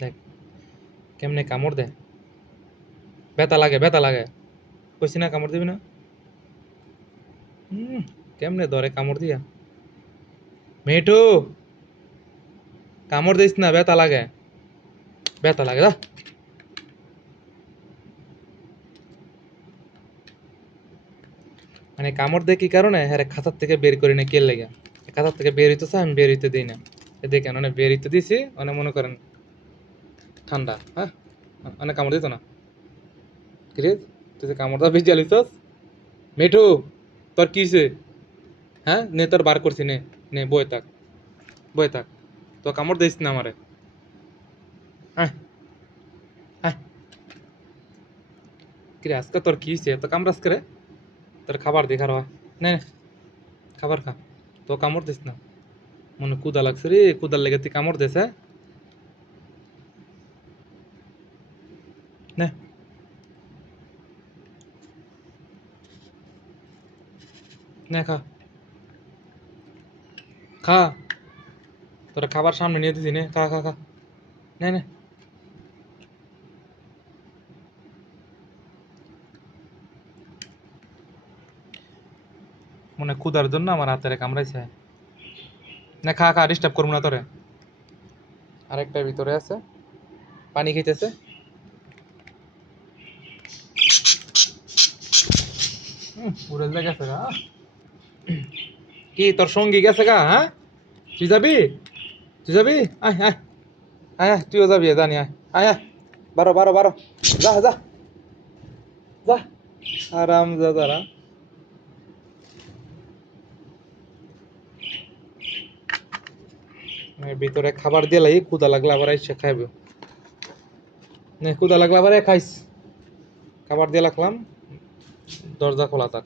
দেখ, কেমনে কামড় দেয়? ব্যথা লাগে ব্যথা লাগে। কইছি না কামড় দিবি না? কেমনে ধরে কামড় দিয়া? মেটু কামড় দিস না, ব্যথা লাগে। ব্যথা লাগে দা মানে কামড় দেয় কি কারণে? হ্যাঁ খাতার থেকে বের করি না কে লেগে। খাতার থেকে বের হইতেছে আমি বের হইতে দিই না। দেখেন, অনেক বের হইতে দিছি, অনেক মনে করেন ঠান্ডা হ্যাঁ? অনেক কামড় দিত না। কিরে তুই কামড় দাবি জ্বালিছস মিঠু তোর কি হইছে হ্যাঁ? নে তোর বার করছি নে নে বই থাক বই থাক। তো কামড় দিস না আমারে। কিরে আজকে তোর কি হইছে তো কামড়াস করে? তোর খাবার দেখার হয় নে, খাবার খা। তো কামড় দিস না। মনে কুদা লাগছে রে কুদার লেগে তুই কামড় দিস হ্যাঁ? নে নে খা খা তোরা খাবার সামনে নিয়ে দিছি নে খা খা খা নে নে মনে ক্ষুধার জন্য আমার হাতের কামড়াইছে না খা খা ডিস্টার্ব করব না তোরে আরেকটা ভিতরে আছে পানি খাইতেছে হুম, উড়ে গেছে গা। কি তোর সঙ্গী গেছে গা হ্যাঁ? তুই যাবি? তুই যাবি? আয় আয়। আয় তুইও যাবি জানি আয়। আয় আয়। বারো বারো বারো। যা যা। যা। আরাম যা তারা ভিতরে খাবার দিয়ে লাই কুদা লাগলে আবার এসে খাইবে। কুদা লাগলে আবার খাইস। খাবার দিয়ে রাখলাম। দরজা খোলা থাক।